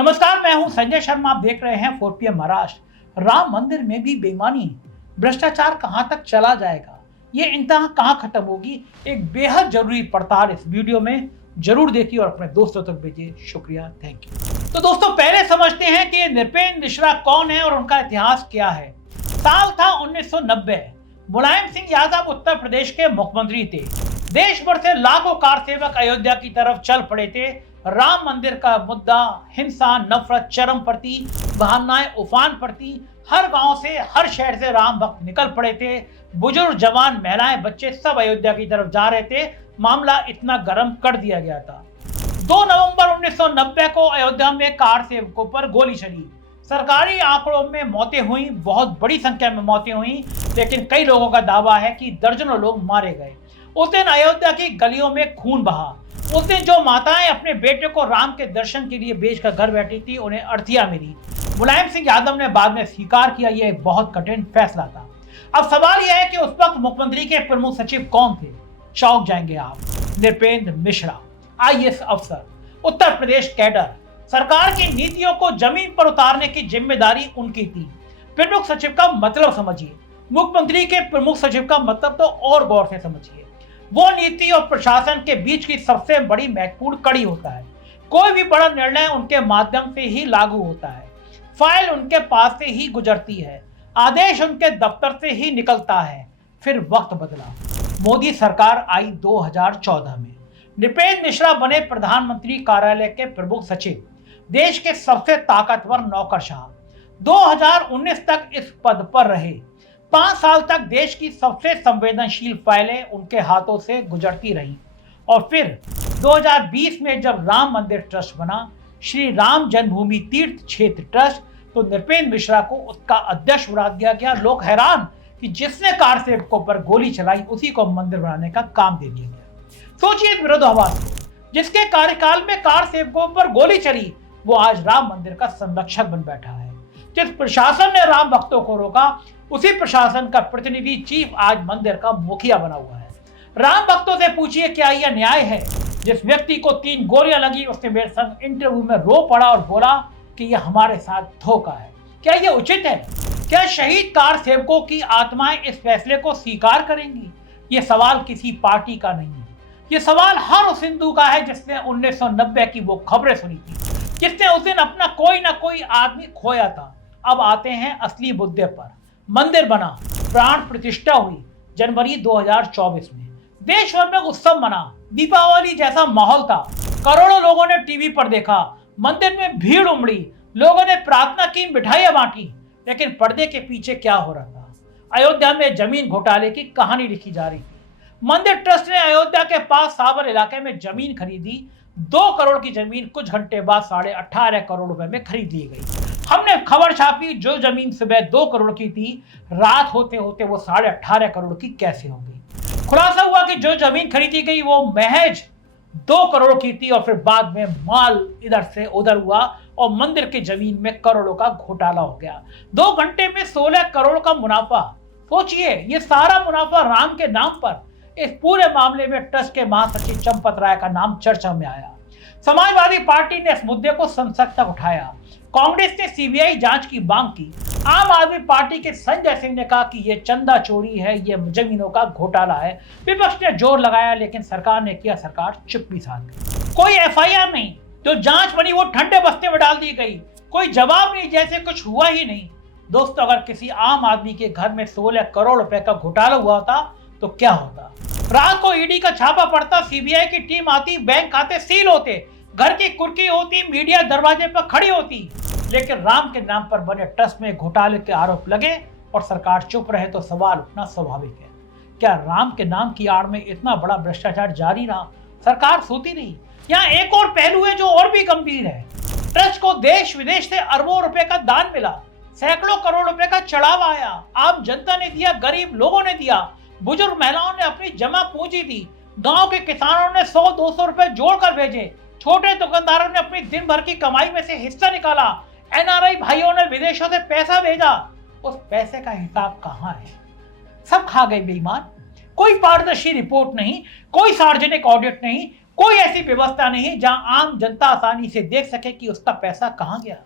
नमस्कार, मैं हूं संजय शर्मा। आप देख रहे हैं 4PM महाराष्ट्र। राम मंदिर में भी बेईमानी, भ्रष्टाचार कहां तक चला जाएगा, ये इंतहा कहां खत्म होगी? एक बेहद जरूरी पड़ताल इस वीडियो में जरूर देखिए और अपने दोस्तों तक भेजिए। शुक्रिया, थैंक यू। तो दोस्तों, पहले समझते हैं कि नृपेंद्र मिश्रा कौन है और उनका इतिहास क्या है। साल था 1990। मुलायम सिंह यादव उत्तर प्रदेश के मुख्यमंत्री थे। देश भर से लाखों कार सेवक अयोध्या की तरफ चल पड़े थे। राम मंदिर का मुद्दा, हिंसा, नफरत चरम पर थी, बहानाएं उफान पर थी। हर गांव से, हर शहर से राम भक्त निकल पड़े थे। बुजुर्ग, जवान, महिलाएं, बच्चे सब अयोध्या की तरफ जा रहे थे। मामला इतना गर्म कर दिया गया था। 2 नवंबर 1990 को अयोध्या में कार सेवकों पर गोली चली। सरकारी आंकड़ों में मौतें हुई, बहुत बड़ी संख्या में मौतें हुई, लेकिन कई लोगों का दावा है कि दर्जनों लोग मारे गए। उस दिन अयोध्या की गलियों में खून बहा। उस दिन जो माताएं अपने बेटे को राम के दर्शन के लिए बेचकर घर बैठी थी, उन्हें अर्थियां मिली। मुलायम सिंह यादव ने बाद में स्वीकार किया, यह एक बहुत कठिन फैसला था। अब सवाल यह है कि उस वक्त मुख्यमंत्री के प्रमुख सचिव कौन थे? चौंक जाएंगे आप। नृपेंद्र मिश्रा, IAS अफसर, उत्तर प्रदेश कैडर। सरकार की नीतियों को जमीन पर उतारने की जिम्मेदारी उनकी थी। प्रमुख सचिव का मतलब समझिए, मुख्यमंत्री के प्रमुख सचिव का मतलब तो और गौर से समझिए। वो नीति और प्रशासन के बीच की सबसे बड़ी महत्वपूर्ण कड़ी होता है। कोई भी बड़ा निर्णय उनके माध्यम से ही लागू होता है। फाइल उनके पास से ही गुजरती है। आदेश उनके दफ्तर से ही निकलता है। फिर वक्त बदला। मोदी सरकार आई 2014 में। नृपेंद्र मिश्रा बने प्रधानमंत्री कार्यालय के प्रमुख सचिव, देश के सबसे ताकतवर नौकरशाह। 2019 तक इस पद पर रहे। 5 साल तक देश की सबसे संवेदनशील फाइलें उनके हाथों से गुजरती रहीं। और फिर 2020 में जब राम मंदिर ट्रस्ट बना, श्री राम जन्मभूमि तीर्थ क्षेत्र ट्रस्ट, तो नृपेंद्र मिश्रा को उसका अध्यक्ष बना दिया गया। लोग हैरान कि जिसने कार सेवकों पर गोली चलाई, उसी को मंदिर बनाने का काम दे दिया गया। सोचिए इस विरोधाभास को। जिसके कार्यकाल में कार सेवकों पर गोली चली, वो आज राम मंदिर का संरक्षक बन बैठा है। जिस प्रशासन ने राम भक्तों को रोका, उसी प्रशासन का प्रतिनिधि चीफ आज मंदिर का मुखिया बना हुआ है। राम भक्तों से पूछिए, क्या यह न्याय है? जिस व्यक्ति को 3 गोलियां लगी, उसने मेरे संग इंटरव्यू में रो पड़ा और बोला कि यह हमारे साथ धोखा है। क्या यह उचित है? क्या शहीद कार सेवकों की आत्माएं इस फैसले को स्वीकार करेंगी? यह सवाल किसी पार्टी का नहीं है। यह सवाल हर उस हिंदू का है जिसने 1990 की वो खबरें सुनी थी, जिसने उस दिन अपना कोई ना कोई आदमी खोया था। अब आते हैं असली मुद्दे पर। मंदिर बना, प्राण प्रतिष्ठा हुई जनवरी 2024 में। देश भर में उत्सव मना, दीपावली जैसा माहौल था। करोड़ों लोगों ने टीवी पर देखा। मंदिर में भीड़ उमड़ी, लोगों ने प्रार्थना की, मिठाइयां बांटी। लेकिन पर्दे के पीछे क्या हो रहा था? अयोध्या में जमीन घोटाले की कहानी लिखी जा रही थी। मंदिर ट्रस्ट ने अयोध्या के पास साबर इलाके में जमीन खरीदी। 2 करोड़ की जमीन कुछ घंटे बाद 18.5 करोड़ रुपए में खरीद ली गई। हमने खबर छापी, जो जमीन सुबह 2 करोड़ की थी, रात होते होते वो 18.5 करोड़ की कैसे हो गई। खुलासा हुआ कि जो जमीन खरीदी गई वो महज 2 करोड़ की थी और फिर बाद में माल इधर से उधर हुआ और मंदिर की जमीन में करोड़ों का घोटाला हो गया। 2 घंटे में 16 करोड़ का मुनाफा। सोचिए, ये सारा मुनाफा राम के नाम पर। इस पूरे मामले में ट्रस्ट के महासचिव चंपत राय का नाम चर्चा में आया। समाजवादी पार्टी ने इस मुद्दे को संसद तक उठाया। कांग्रेस ने CBI जांच की मांग की। आम आदमी पार्टी के संजय सिंह ने कहा कि यह चंदा चोरी है, यह जमीनों का घोटाला है। विपक्ष ने जोर लगाया, लेकिन सरकार ने किया, सरकार चुप्पी साध गई। कोई FIR नहीं, जो जांच बनी वो ठंडे बस्ते में डाल दी गई। कोई जवाब नहीं, जैसे कुछ हुआ ही नहीं। दोस्तों, अगर किसी आम आदमी के घर में 16 करोड़ रुपए का घोटाला हुआ होता तो क्या होता? रात को ED का छापा पड़ता, CBI की टीम आती, बैंक खाते सील होते, घर की कुर्की होती, मीडिया दरवाजे पर खड़ी होती। लेकिन राम के नाम पर बने ट्रस्ट में घोटाले के आरोप लगे और सरकार चुप रहे तो सवाल उठना स्वाभाविक है। क्या राम के नाम की आड़ में इतना बड़ा भ्रष्टाचार जारी रहा? सरकार सोती नहीं। यहाँ एक और पहलू है जो और भी गंभीर है। ट्रस्ट को देश विदेश से अरबों रुपए का दान मिला, सैकड़ों करोड़ रुपए का चढ़ावा आया। आम जनता ने दिया, गरीब लोगों ने दिया, बुजुर्ग महिलाओं ने अपनी जमा पूंजी दी, गांव के किसानों ने 100-200 रुपए जोड़कर भेजे, छोटे दुकानदारों ने अपनी दिन भर की कमाई में से हिस्सा निकाला, NRI भाइयों ने विदेशों से पैसा भेजा। उस पैसे का हिसाब कहां है? सब खा गए बेईमान। कोई पारदर्शी रिपोर्ट नहीं, कोई सार्वजनिक ऑडिट नहीं, कोई ऐसी व्यवस्था नहीं जहां आम जनता आसानी से देख सके कि उसका पैसा कहां गया।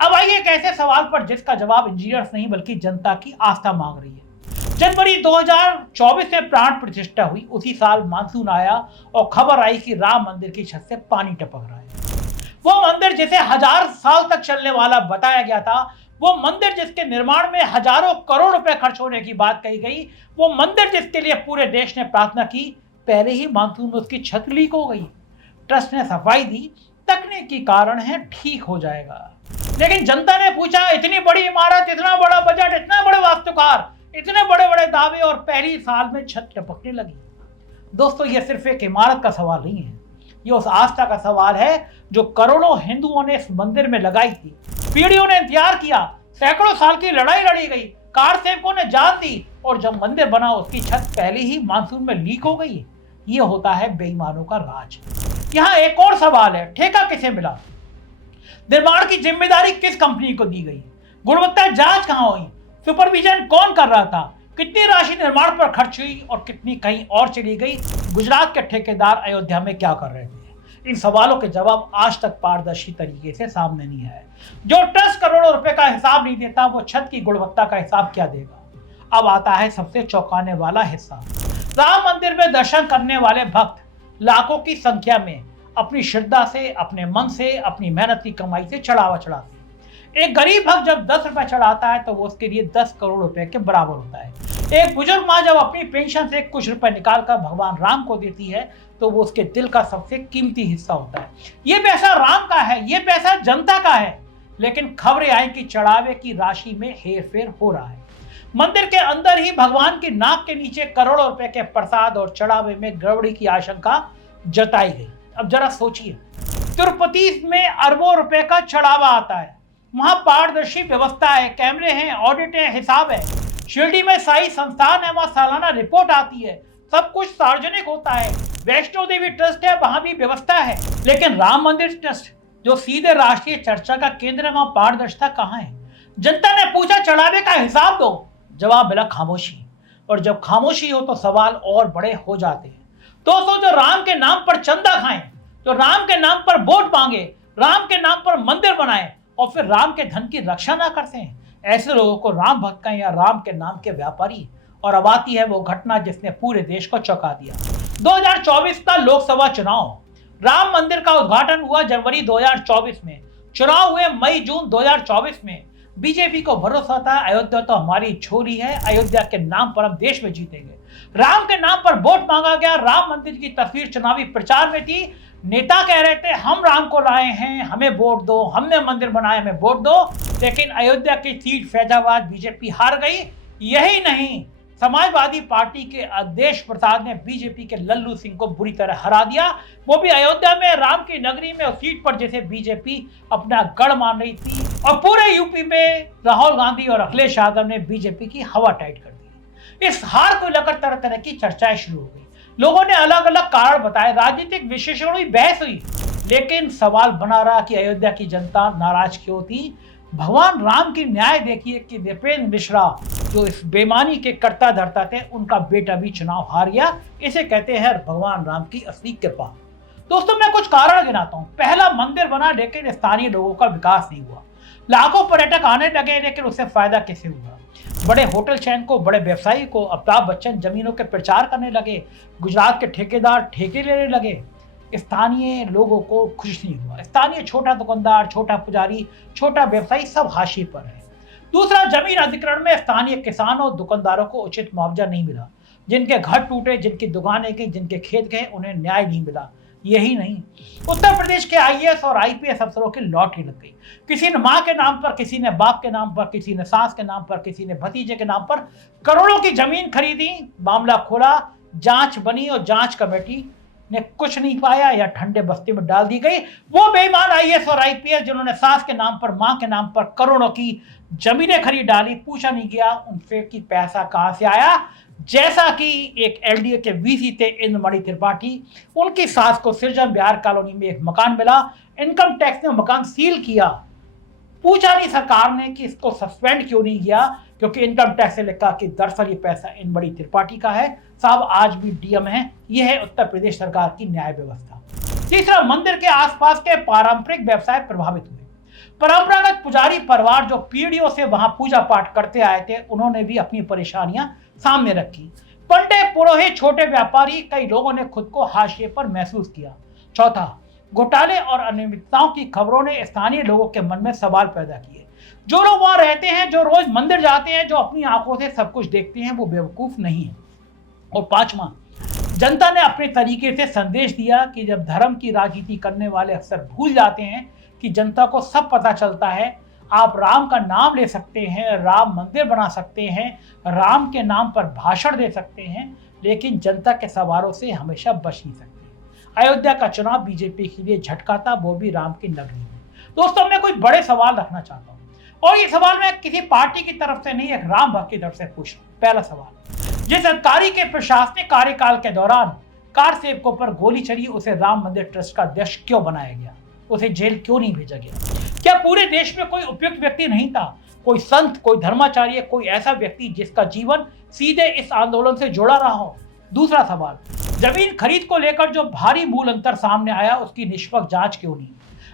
अब आइए एक ऐसे सवाल पर जिसका जवाब इंजीनियर्स नहीं बल्कि जनता की आस्था मांग रही है। जनवरी 2024 में प्राण प्रतिष्ठा हुई, उसी साल मानसून आया और खबर आई कि राम मंदिर की छत से पानी टपक रहा है। वो मंदिर जिसे 1000 साल तक चलने वाला बताया गया था, वो मंदिर जिसके निर्माण में हजारों करोड़ रुपए खर्च होने की बात कही गई, वो मंदिर जिसके लिए पूरे देश ने प्रार्थना की, पहले ही मानसून में उसकी छत लीक हो गई। ट्रस्ट ने सफाई दी, तकनीकी कारण है, ठीक हो जाएगा। लेकिन जनता ने पूछा, इतनी बड़ी इमारत, इतना बड़ा बजट, इतने बड़े वास्तुकार, इतने बड़े बड़े दावे और पहली साल में छत टपकने लगी। दोस्तों, ये सिर्फ एक इमारत का सवाल नहीं है, ये उस आस्था का सवाल है जो करोड़ों हिंदुओं ने इस मंदिर में लगाई थी। पीढ़ियों ने इंतजार किया, सैकड़ों साल की लड़ाई लड़ी गई, कार सेवकों ने जान दी और जब मंदिर बना उसकी छत पहले ही मानसून में लीक हो गई। ये होता है बेईमानों का राज। यहाँ एक और सवाल है, ठेका किसे मिला? निर्माण की जिम्मेदारी किस कंपनी को दी गई? गुणवत्ता जांच कहां हुई? सुपरविजन कौन कर रहा था? कितनी राशि निर्माण पर खर्च हुई और कितनी कहीं और चली गई? गुजरात के ठेकेदार अयोध्या में क्या कर रहे थे? इन सवालों के जवाब आज तक पारदर्शी तरीके से सामने नहीं आए। जो ट्रस्ट करोड़ों रुपए का हिसाब नहीं देता, वो छत की गुणवत्ता का हिसाब क्या देगा? अब आता है सबसे चौंकाने वाला हिस्सा। राम मंदिर में दर्शन करने वाले भक्त लाखों की संख्या में अपनी श्रद्धा से, अपने मन से, अपनी मेहनत की कमाई से चढ़ावा चढ़ाते हैं। एक गरीब भक्त जब 10 रुपए चढ़ाता है तो वो उसके लिए 10 करोड़ रुपए के बराबर होता है। एक बुजुर्ग माँ जब अपनी पेंशन से कुछ रुपए निकालकर भगवान राम को देती है तो वो उसके दिल का सबसे कीमती हिस्सा होता है। ये पैसा राम का है, ये पैसा जनता का है। लेकिन खबरें आई कि चढ़ावे की राशि में हेरफेर हो रहा है। मंदिर के अंदर ही भगवान की नाक के नीचे करोड़ों रुपए के प्रसाद और चढ़ावे में गड़बड़ी की आशंका जताई गई। अब जरा सोचिए, तिरुपति में अरबों रुपए का चढ़ावा आता है, वहां पारदर्शी व्यवस्था है, कैमरे हैं, ऑडिट है, हिसाब है। शिरडी में साई संस्थान है, वहां सालाना रिपोर्ट आती है, सब कुछ सार्वजनिक होता है। वैष्णो देवी ट्रस्ट है, वहां भी व्यवस्था है। लेकिन राम मंदिर ट्रस्ट जो सीधे राष्ट्रीय चर्चा का केंद्र है, वहां पारदर्शिता कहां है? जनता ने पूछा, चढ़ावे का हिसाब दो। जवाब मिला, खामोशी। और जब खामोशी हो तो सवाल और बड़े हो जाते हैं। दोस्तों, जो राम के नाम पर चंदा खाएं, जो राम के नाम पर वोट मांगे, राम के नाम पर मंदिर बनाएं और फिर राम के धन की रक्षा ना करते हैं, ऐसे लोगों को राम भक्त कहें या राम के नाम के व्यापारी। और अब आती है वो घटना जिसने पूरे देश को चौंका दिया। 2024 का लोकसभा चुनाव। राम मंदिर का उद्घाटन हुआ जनवरी 2024 में, चुनाव हुए मई जून 2024 में। बीजेपी को भरोसा था, अयोध्या तो हमारी छोरी है, अयोध्या के नाम पर हम देश में जीतेंगे। राम के नाम पर वोट मांगा गया। राम मंदिर की तस्वीर चुनावी प्रचार में थी। नेता कह रहे थे, हम राम को लाए हैं, हमें वोट दो, हमने मंदिर बनाया, हमें वोट दो। लेकिन अयोध्या की सीट फैजाबाद बीजेपी हार गई। यही नहीं, समाजवादी पार्टी के अवधेश प्रसाद ने बीजेपी के लल्लू सिंह को बुरी तरह हरा दिया, वो भी अयोध्या में, राम की नगरी में, उस सीट पर जिसे बीजेपी अपना गढ़ मान रही थी। और पूरे यूपी में राहुल गांधी और अखिलेश यादव ने बीजेपी की हवा टाइट कर दी। इस हार को लेकर तरह तरह की चर्चाएं शुरू हो गई। लोगों ने अलग अलग कारण बताए, राजनीतिक विश्लेषणों की बहस हुई। लेकिन सवाल बना रहा कि अयोध्या की जनता नाराज क्यों थी। भगवान राम की न्याय देखिए कि नृपेंद्र मिश्रा जो इस बेईमानी के कर्ता धर्ता थे, उनका बेटा भी चुनाव हार गया। इसे कहते हैं भगवान राम की असली कृपा। दोस्तों, मैं कुछ कारण गिनाता हूँ। पहला, मंदिर बना लेकिन स्थानीय लोगों का विकास नहीं हुआ। लाखों पर्यटक आने लगे लेकिन उससे फायदा कैसे हुआ? बड़े होटल चैन को, बड़े व्यवसायी को अमिताभ बच्चन जमीनों के प्रचार करने लगे, गुजरात के ठेकेदार ठेके लेने लगे, स्थानीय लोगों को खुश नहीं हुआ। स्थानीय छोटा दुकानदार, छोटा पुजारी, छोटा व्यवसायी सब हाशिए पर है। दूसरा, जमीन अधिग्रहण में स्थानीय किसानों और दुकानदारों को उचित मुआवजा नहीं मिला। जिनके घर टूटे, जिनकी दुकानें गई, जिनके खेत गए, उन्हें न्याय नहीं मिला। यही नहीं, उत्तर प्रदेश के आईएएस और आईपीएस अफसरों की लॉटरी लग गई। किसी ने मां के नाम पर, किसी ने बाप के नाम पर, किसी ने सास के नाम पर, किसी ने भतीजे के नाम पर करोड़ों की जमीन खरीदी। मामला खुला, जांच बनी और जांच कमेटी ने कुछ नहीं पाया या ठंडे बस्ती में डाल दी गई। वो बेईमान आईएएस और आईपीएस जिन्होंने सास के नाम पर, मां के नाम पर करोड़ों की जमीनें खरीद डाली, पूछा नहीं गया उनसे कि पैसा कहां से आया। जैसा कि एक एलडीए के वीसी थे इंद्रमणि त्रिपाठी, उनकी सास को सृजन बिहार कॉलोनी में एक मकान मिला, इनकम टैक्स ने मकान सील किया। पूछा नहीं सरकार ने कि इसको सस्पेंड क्यों नहीं किया, क्योंकि इनकम टैक्स से लिखा कि दरअसल ये पैसा इंद्रमणि त्रिपाठी का है। साहब आज भी डीएम है। यह है उत्तर प्रदेश सरकार की न्याय व्यवस्था। तीसरा, मंदिर के आसपास के पारंपरिक व्यवसाय प्रभावित हुए। परंपरागत पुजारी परिवार जो पीढ़ियों से वहां पूजा पाठ करते आए थे, उन्होंने भी अपनी परेशानियां सामने रखी। पंडित, पुरोहित, छोटे व्यापारी, कई लोगों ने खुद को हाशिए पर महसूस किया। चौथा, घोटाले और अनियमितताओं की खबरों ने स्थानीय लोगों के मन में सवाल पैदा किए। जो लोग वहां रहते हैं, जो रोज मंदिर जाते हैं, जो अपनी आंखों से सब कुछ देखते हैं, वो बेवकूफ नहीं है। और पांचवा, जनता ने अपने तरीके से संदेश दिया कि जब धर्म की राजनीति करने वाले अक्सर भूल जाते हैं कि जनता को सब पता चलता है। आप राम का नाम ले सकते हैं, राम मंदिर बना सकते हैं, राम के नाम पर भाषण दे सकते हैं, लेकिन जनता के सवालों से हमेशा बच नहीं सकते। अयोध्या का चुनाव बीजेपी के लिए झटका था, वो भी राम की नगरी में। दोस्तों, मैं कोई बड़े सवाल रखना चाहता हूँ, और ये सवाल मैं किसी पार्टी की तरफ से नहीं, एक राम भक्त की तरफ से पूछ रहा हूँ। पहला सवाल, जिस अधिकारी के प्रशासनिक कार्यकाल के दौरान कार सेवकों पर गोली चली, उसे राम मंदिर ट्रस्ट का अध्यक्ष क्यों बनाया गया? उसे जेल क्यों नहीं भेजा गया? क्या पूरे देश में कोई उपयुक्त व्यक्ति नहीं था? कोई संत, कोई धर्माचार्य, कोई ऐसा व्यक्ति जिसका जीवन सीधे इस आंदोलन से जुड़ा रहा हो? दूसरा सवाल, जमीन खरीद को लेकर जो भारी मूल अंतर सामने आया, उसकी निष्पक्ष जांच क्यों नहीं?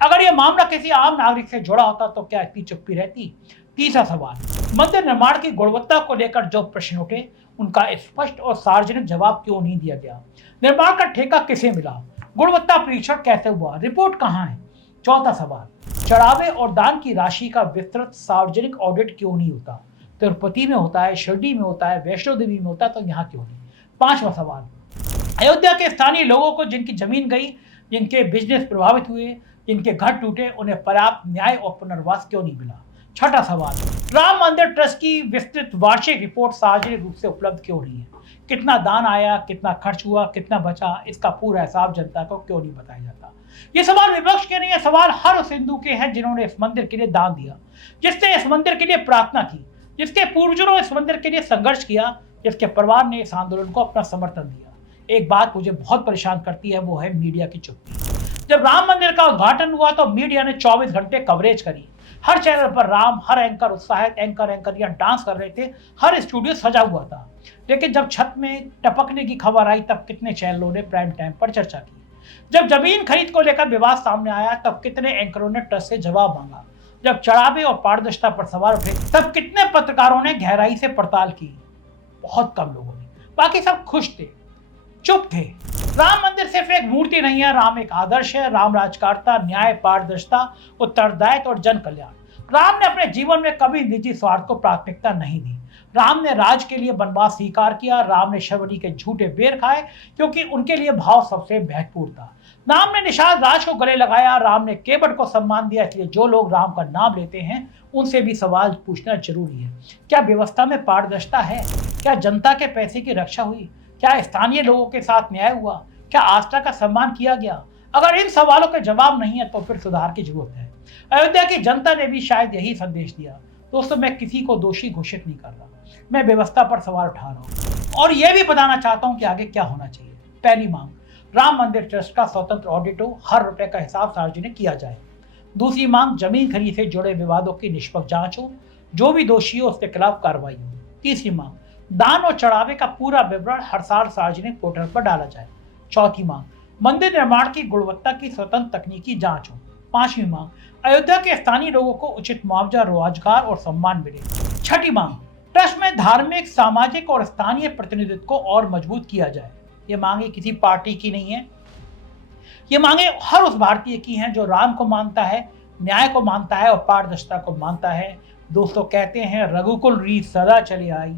अगर यह मामला किसी आम नागरिक से जुड़ा होता तो क्या इतनी चुप्पी रहती? तीसरा सवाल, मंदिर निर्माण की गुणवत्ता को लेकर जो प्रश्न उठे, उनका स्पष्ट और सार्वजनिक जवाब क्यों नहीं दिया गया? निर्माण का ठेका किसे मिला? गुणवत्ता परीक्षण कैसे हुआ? रिपोर्ट कहां है? चौथा सवाल, चढ़ावे और दान की राशि का विस्तृत सार्वजनिक ऑडिट क्यों नहीं होता? तिरुपति में होता है, शिरडी में होता है, वैष्णो देवी में होता है, तो यहाँ क्यों नहीं? पांचवा सवाल, अयोध्या के स्थानीय लोगों को जिनकी जमीन गई, जिनके बिजनेस प्रभावित हुए, जिनके घर टूटे, उन्हें पर्याप्त न्याय और पुनर्वास क्यों नहीं मिला? छठा सवाल, राम मंदिर ट्रस्ट की विस्तृत वार्षिक रिपोर्ट सार्वजनिक रूप से उपलब्ध क्यों नहीं है? कितना दान आया, कितना खर्च हुआ, कितना बचा, इसका पूरा हिसाब जनता को क्यों नहीं बताया जाता? ये सवाल विपक्ष के नहीं है, सवाल हर उस हिंदू के हैं जिन्होंने इस मंदिर के लिए दान दिया, जिसने इस मंदिर के लिए प्रार्थना की, जिसके पूर्वजों ने इस मंदिर के लिए संघर्ष किया, जिसके परिवार ने इस आंदोलन को अपना समर्थन दिया। एक बात मुझे बहुत परेशान करती है, वो है मीडिया की चुप्पी। जब राम मंदिर का उद्घाटन हुआ तो मीडिया ने 24 घंटे कवरेज करी। हर चैनल पर राम, हर एंकर उत्साहित, एंकरियां डांस कर रहे थे, हर स्टूडियो सजा हुआ था। लेकिन जब छत में टपकने की खबर आई, तब कितने चैनलों ने प्राइम टाइम पर चर्चा की। जब जमीन खरीद को लेकर विवाद सामने आया, तब कितने एंकरों ने ट्रस्ट से जवाब मांगा। जब चढ़ावे और पारदर्शिता पर सवाल उठे, तब कितने पत्रकारों ने गहराई से पड़ताल की? बहुत कम लोगों ने। बाकी सब खुश थे, चुप थे। राम मंदिर सिर्फ एक मूर्ति नहीं है, राम एक आदर्श है। राम राजकार्यता, न्याय, पारदर्शिता, उत्तरदायित्व और जन कल्याण। राम ने अपने जीवन में कभी निजी स्वार्थ को प्राथमिकता नहीं दी। राम ने राज के लिए वनवास स्वीकार किया। राम ने शबरी के झूठे बेर खाए, क्योंकि उनके लिए भाव सबसे महत्वपूर्ण था। राम ने निषाद राज को गले लगाया। राम ने केवट को सम्मान दिया। इसलिए जो लोग राम का नाम लेते हैं, उनसे भी सवाल पूछना जरूरी है। क्या व्यवस्था में पारदर्शिता है? क्या जनता के पैसे की रक्षा हुई? क्या स्थानीय लोगों के साथ न्याय हुआ? क्या आस्था का सम्मान किया गया? अगर इन सवालों के जवाब नहीं है, तो फिर सुधार की जरूरत है। अयोध्या की जनता ने भी शायद यही संदेश दिया। दोस्तों, मैं किसी को दोषी घोषित नहीं कर रहा, मैं व्यवस्था पर सवाल उठा रहा हूँ और यह भी बताना चाहता हूँ कि आगे क्या होना चाहिए। पहली मांग, राम मंदिर ट्रस्ट का स्वतंत्र ऑडिट हो, हर रुपए का हिसाब सार्वजनिक किया जाए। दूसरी मांग, जमीन खरीद से जुड़े विवादों की निष्पक्ष जांच हो, जो भी दोषी हो उसके खिलाफ कार्रवाई हो। तीसरी मांग, दान और चढ़ावे का पूरा विवरण हर साल सार्वजनिक पोर्टल पर डाला जाए। चौथी मांग, मंदिर निर्माण की गुणवत्ता की स्वतंत्र तकनीकी जांच हो। पांचवी मांग, अयोध्या के स्थानीय लोगों को उचित मुआवजा, रोजगार और सम्मान मिले। छठी मांग, ट्रस्ट में धार्मिक, सामाजिक और स्थानीय प्रतिनिधित्व को और मजबूत किया जाए। ये मांगे किसी पार्टी की नहीं है, ये मांगे हर उस भारतीय की हैं जो राम को मानता है, न्याय को मानता है और पारदर्शिता को मानता है। दोस्तों, कहते हैं रघुकुल रीत सदा चली आई,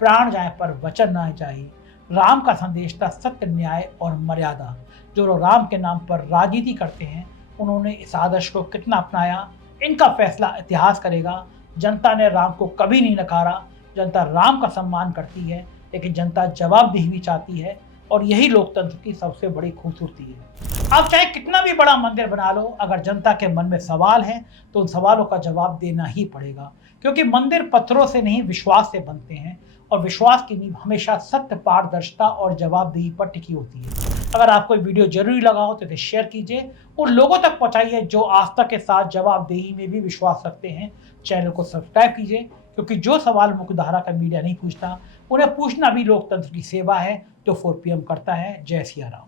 प्राण जाए पर वचन ना जाए। राम का संदेश था सत्य, न्याय और मर्यादा। जो लोग राम के नाम पर राजनीति करते हैं, उन्होंने इस आदर्श को कितना अपनाया, इनका फैसला इतिहास करेगा। जनता ने राम को कभी नहीं नकारा। जनता राम का सम्मान करती है, लेकिन जनता जवाबदेही भी चाहती है, और यही लोकतंत्र की सबसे बड़ी खूबसूरती है। आप चाहे कितना भी बड़ा मंदिर बना लो, अगर जनता के मन में सवाल है तो उन सवालों का जवाब देना ही पड़ेगा, क्योंकि मंदिर पत्थरों से नहीं, विश्वास से बनते हैं, और विश्वास की नींव हमेशा सत्य, पारदर्शिता और जवाबदेही पर टिकी होती है। अगर आपको वीडियो जरूरी लगा हो तो इसे शेयर कीजिए, उन लोगों तक पहुंचाइए जो आस्था के साथ जवाबदेही में भी विश्वास रखते हैं। चैनल को सब्सक्राइब कीजिए, क्योंकि जो सवाल मुख्यधारा का मीडिया नहीं पूछता, उन्हें पूछना भी लोकतंत्र की सेवा है, जो 4PM करता है। जय सिया राम।